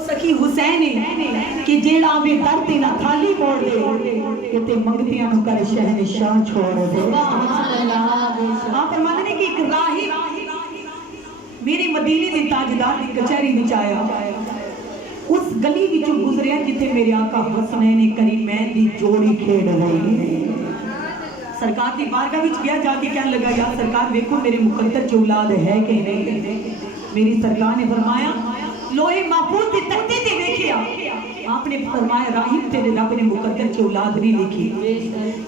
सखी हुसैन कि जेड़ा आवे दर ते ना खाली मोड़ दे ते मंगतियां नु कर शहनशाह छोड़ दे। सुभान अल्लाह। आप फरमाते कि एक राहिब मेरे मदीने दे ताजदार दी कचहरी विच आया, उस गली विचों गुजरिया जिथे मेरे आका हसनैन करीमैन दी जोड़ी खेड रही है। सरकार की बारगाह विच गया, जाके कहने लगा यार सरकार देखो मेरे मुकद्दर च औलाद है कि नहीं। मेरी सरकार ने फरमाया लोहे महफूज की तख्ती ते देखिया। आपने फरमाया राहिब तेरे रब ने मुकद्दर च औलाद नहीं लिखी,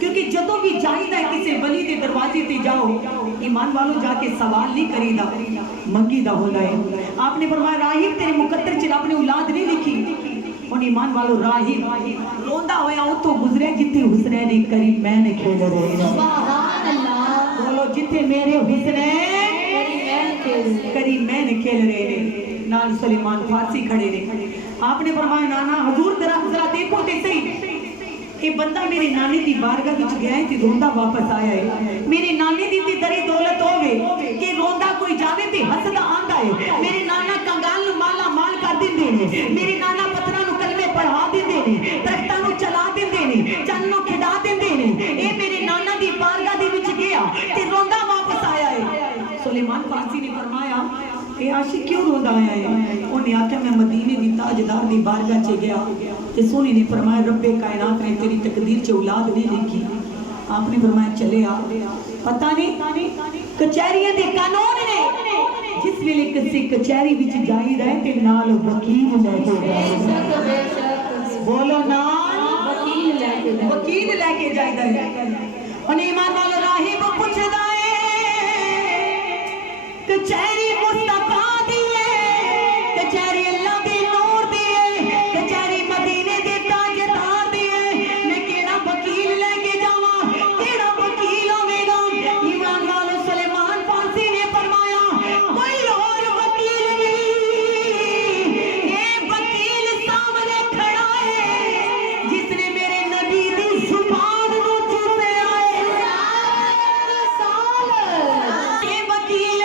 क्योंकि जदों भी जाईदा किसी वली के दरवाजे ते जाओ ईमान वालों जाके सवाल नहीं करीदा, मंगीदा होता है। आपने फरमाया राहिब तेरे मुकद्दर च रब ने औलाद नहीं लिखी। और ईमान वालों राहिब रोंदा होया उतो गुजरे जिथे हुसनैन करीमैन खेल रहे। सुभान अल्लाह। बोलो जिथे मेरे हुसनैन करीमैन खेल रहे ने, नाल सुलेमान फारसी खड़े ने। आपने फरमाया नाना हुजूर जरा देखो ते सही, ये बंदा मेरे नानी की बारगाह विच गया है ते रोंदा वापस आया है। मेरे नानी दी ते दरी दौलत होवे कि रोंदा कोई जावे ते हसदा आंदा है। मेरे नाना कंगाल नु माला माल कर दिंदे ने, मेरे नाना पत्थरां नु कलमे पढ़ा दिंदे ने, दरख्तां नु चला दिंदे ने, चन्न नु खिदा दिंदे ने। ए मेरे नाना दी बारगाह दे विच गया ते रोंदा वापस आया है। सुलेमान फारसी ने फरमाया ए आशिक क्यों रोंदा आया है? उन्हें आख्या मैं मदीने दी ताजदार दी बारगाह च गया ते सोनी ने फरमाया रब्बे कायनात ने तेरी तकदीर च औलाद नहीं लिखी। आपने फरमाया चले आ, पता नहीं कचहरियां दे कानून ने जिस वेले किसी कचहरी विच जाईदा है ते नाल वकील लेके जाईदा। बोलो ना वकील लेके जाईदा है। और ईमान वाला राहिब पूछदा है कचहरी मुस्तफा दी है, कचहरी अल्लाह दे नूर दी है, कचहरी मदीने दे ताजदार दी है, मैं केड़ा वकील लेके जावां, केड़ा वकील होवेगा? ईमान वाले सुलेमान फारसी ने फरमाया कोई और वकील नहीं, ये वकील सामने खड़ा है जिसने मेरे नबी दी जुबान नु चूसे आए। ये वकील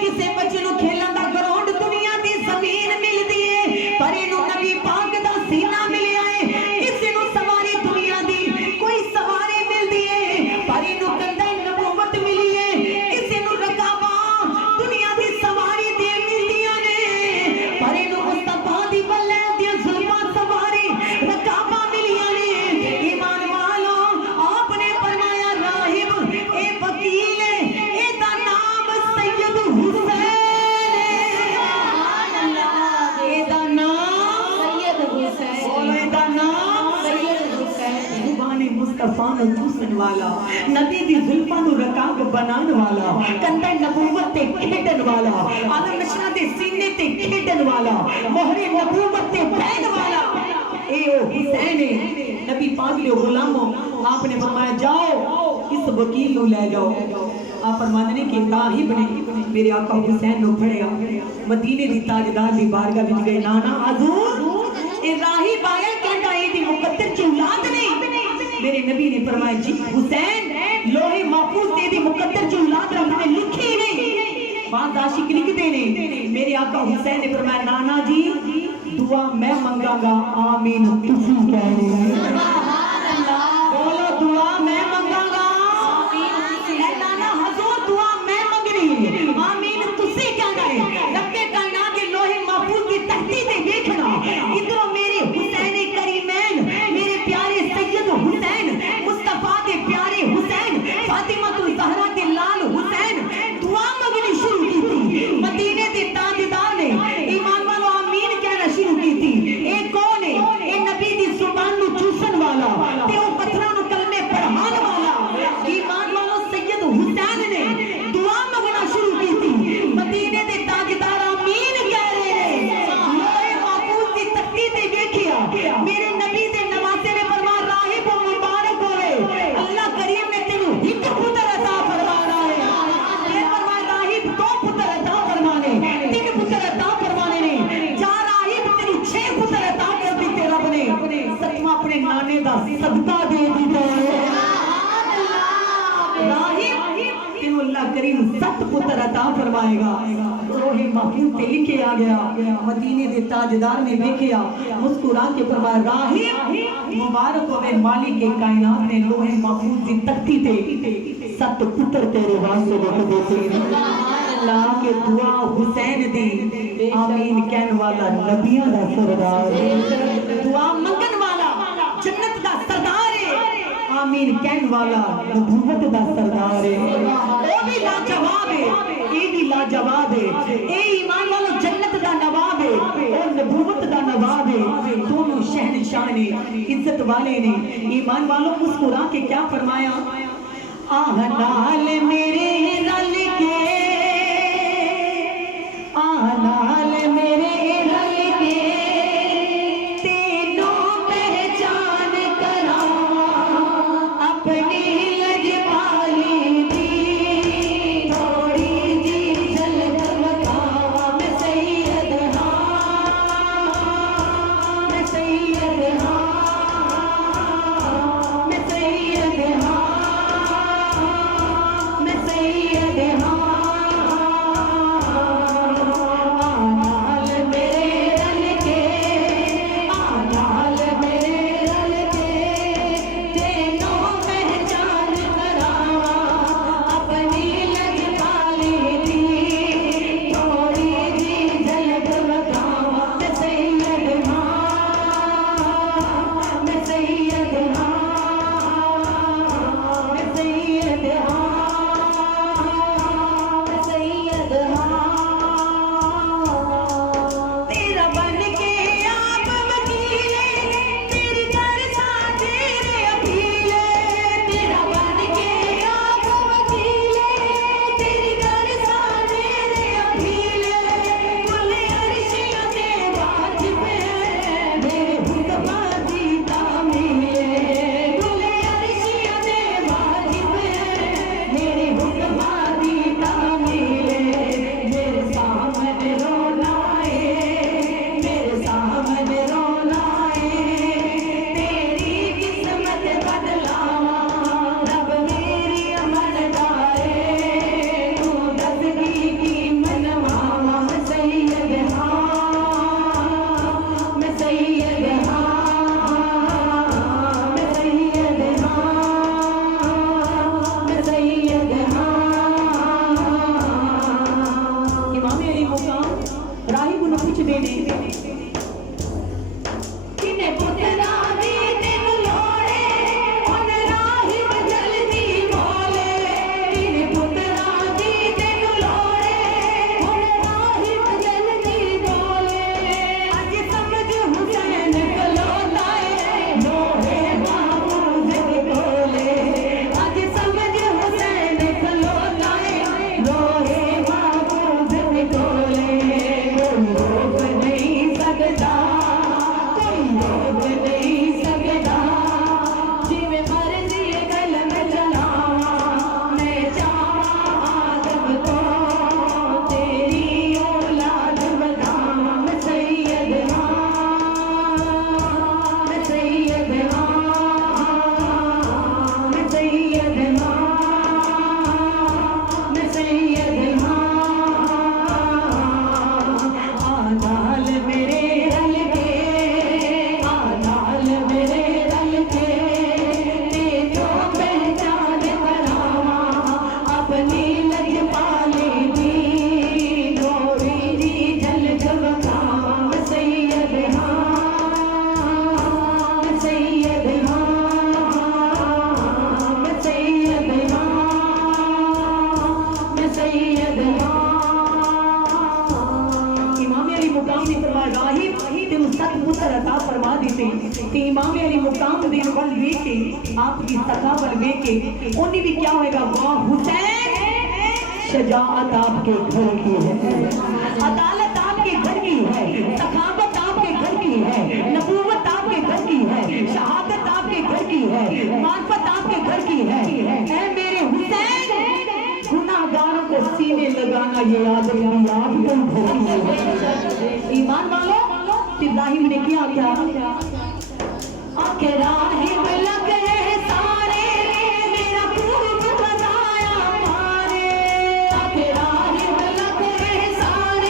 किसे बच्चे नु खेलन दा ग्राउंड दुनिया दी जमीन मिलदी है, पर इनु नबी पाक दा सीना मिलिया है। किसे नु सवारी दुनिया दी कोई सवारी मिलदी है, पर इनु कंधा नबूवत मिली है। किसे नु रकाबा दुनिया दी सवारी दे मिलदियां ने, पर इनु मुस्तफा दी बल्ले दी जुल्फां सवारी रकाबा मिलियां ने। ईमान वालो आपने फरमाया राहिब ए वकील है, एदा नाम सैयद हुसैन है। एदा नाम सैयद हुसैन। बोलो एदा नाम सैयद हुसैन। जुबान मुस्तफा नु चूसन वाला, नबी दी जुल्फां नु रकाब बनाने वाला, कंधे नबूवत ते खेडन वाला, आदम नशना दे सीने ते खेडन वाला, मोहरे नबूवत ते बैठ वाला ए ओ हुसैन है। नबी पाक ले गुलामो आपने फरमाया जाओ इस वकील नु ले जाओ। आप फरमाते ने कि राहिब ने मेरे आका हुसैन नु फड़िया, मदीने दी ताजदार दी बारगाह विच गए। नाना हुजूर ए राहिब आया कहंदा ए दी मुकद्दर च औलाद नहीं। मेरे नबी ने फरमाया जी हुसैन लोहे महफूज ते दी मुकद्दर च औलाद रब ने लिखी नहीं, बात आशिक लिखदे ने। मेरे आका हुसैन ने फरमाया नाना जी दुआ मैं मंगांगा आमीन तुसी कह रहे हो। बोलो दुआ मैं मंगांगा आमीन। नाना हुजूर दुआ मैं मंगनी आमीन तुसी कहना है। रब्बे कायनात के लोहे महफूज की तख्ती ते देखना इधरों मेरे हुसैन करीमैन, मेरे प्यारे सैयद हुसैन, मुस्तफा के प्यारे हुसैन, फातिमा तुल ज़हरा के लाल हुसैन दुआ मंगनी शुरू की थी। मदीने के ताजदार ने ईमान वालों आमीन कहना शुरू की थी। एक कौन है? ए नबी दी जुबान नु चूसन वाला ते ओ पत्थरां नु कलमे पढ़ान वाला ईमान वालों सैयद हुसैन ने दुआ मंगना शुरू की थी। मदीने दे ताजदार आमीन कह रहे हैं। लोहे महफूज दी तख्ती ते देखिया मेरे नबी दे नवासे ने फरमाया राहिब मुबारक होवे, अल्लाह करीम ने तेनु एक पुत्र अता फरमाना है। फिर फरमाया राहिब दो पुत्र अता फरमाने, तीन पुत्र अता फरमाने ने, चार राहिब तेनु 6 पुत्र अता कर दिते रब ने। सतवां अपने नाने दा सदका दे दिता है। राहिब तेनु अल्लाह करीम 7 पुत्र अता फरमाएगा। लोहे महफूज पे लिखे आ गया मदीने दे ताजदार ने देखिया मुस्कुरा के फरमाया राहिब मुबारक होवे मालिक के कायनात ने लोहे महफूज दी तख्ती ते सत पुत्र तेरे वास्ते लिख देते अल्लाह के दुआ हुसैन दी आमीन कहने वाला नबियां दा सरदार दुआ मंगन वाला जन्नत दा सरदार है आमीन कहने वाला नबूवत दा सरदार है ओ भी लाजवाब है ये भी लाजवाब है ए ईमान वालों जन्नत दा नवाब है और नबूवत दा नवाब है दोनों शहंशाह ने इज्जत वाले ने ईमान वालों मुस्कुरा के क्या फरमाया आह नाल मेरे रल के नाल मेरे रल के तीनों पहचान करावा अपनी लजपाली दी थोड़ी जी झलक बतावा मैं सैयद हाँ मैं सैयद हाँ मैं सैयद हाँ मैं सैयद हाँ इमाम अली मुकाम देन वल वेखे आपकी सका वल वेखे उन्हीं भी क्या होएगा वाह हुसैन शजाअत आपके घर की है अदालत आपके घर की है सखावत आपके घर की है नबूवत आपके घर की है शहादत आपके घर की है मार्फत आपके घर की है ऐ मेरे हुसैन गुनाहगारों को सीने लगाना ये आदत भी आपको है ईमान वालों इब्राहिम ने किया क्या आखिर राहिब लग गए सारे मेरा खूब बताया मारे आखिर राहिब लग गए सारे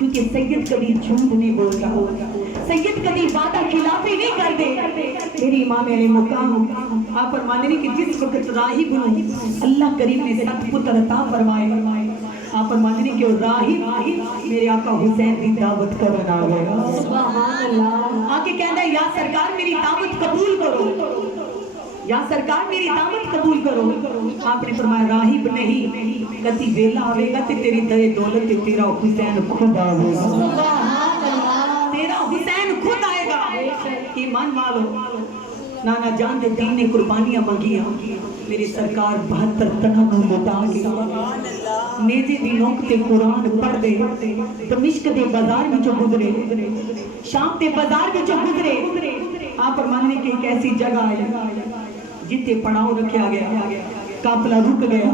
کیونکہ سید کبھی جھوٹ نہیں بولتا، سید کبھی وعدہ خلافی نہیں کرتے۔ میری امام علیہ مقام آپ فرمانے کہ جس وقت راہب اللہ کریم نے 7 پتر عطا فرمائے، آپ فرمانے کہ راہب میرے آقا حسین کی دعوت کرنا آگیا، سبحان اللہ، آکے کہنا ہے یا سرکار میری دعوت قبول کرو، یا سرکار میری دعوت قبول کرو۔ آپ نے فرمایا راہب نہیں، کتی ویلا آوے گا تے تیری دے دولت تے تیرا حسین خود آوے گا، سبحان اللہ، تیرا حسین خود آئے گا۔ ایمان والو، نانا جان دے دین نے قربانیاں مانگیاں، میری سرکار 72 تنہا نو لٹا کے نیزے دی نوک تے قرآن پڑھ دے، دمشق دے بازار میں جو گزرے، شام دے بازار میں جو گزرے، آپ فرمانے کہ ایک ایسی جگہ ہے جتے پڑاؤ رکھا گیا، قافلہ رک گیا،